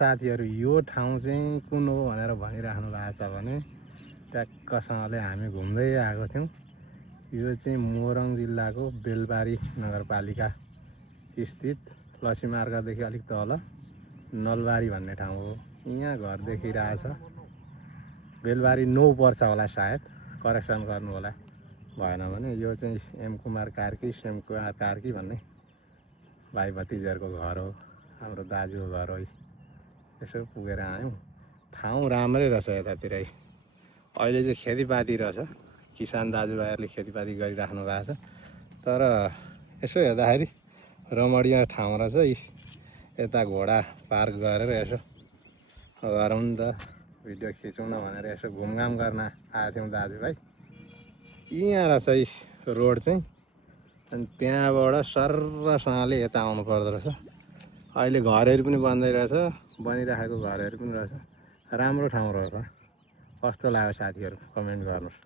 साथीहरू यो ठाउँ चाहिँ कुन हो भनेर भनिराख्नु भएको छ भने ट्याक्कसँगले हामी घुम्दै आएको थियौँ। यो चाहिँ मोरङ जिल्लाको बेलबारी नगरपालिका स्थित लक्ष्मी मार्गदेखि अलिक तल नलबारी भन्ने ठाउँ हो। यहाँ घर देखिरहेछ। बेलबारी 9 पर्छ होला सायद, करेक्सन गर्नु होला भएन भने। यो चाहिँ एम कुमार कार्की, सेम कुमार कार्की भन्ने भाइ भतिजहरूको घर हो, हाम्रो दाजुको घर हो। यसो पुगेर आयौँ। ठाउँ राम्रै रहेछ यतातिरै। अहिले चाहिँ खेतीपाती रहेछ, किसान दाजुभाइहरूले खेतीपाती गरिराख्नु भएको छ। तर यसो हेर्दाखेरि रमणीय ठाउँ रहेछ। यता घोडा पार्क गरेर यसो गरौँ नि त, भिडियो खिचौँ न भनेर यसो घुमघाम गर्न आएको थियौँ दाजुभाइ। यहाँ रहेछ रोड चाहिँ, अनि त्यहाँबाट सर्रसँगले यता आउनु पर्दो रहेछ। अहिले घरहरू पनि बन्दै रहेछ, बनिराखेको घरहरू पनि रहेछ। राम्रो ठाउँ रहेछ। कस्तो लाग्यो साथीहरू कमेन्ट गर्नुहोस्।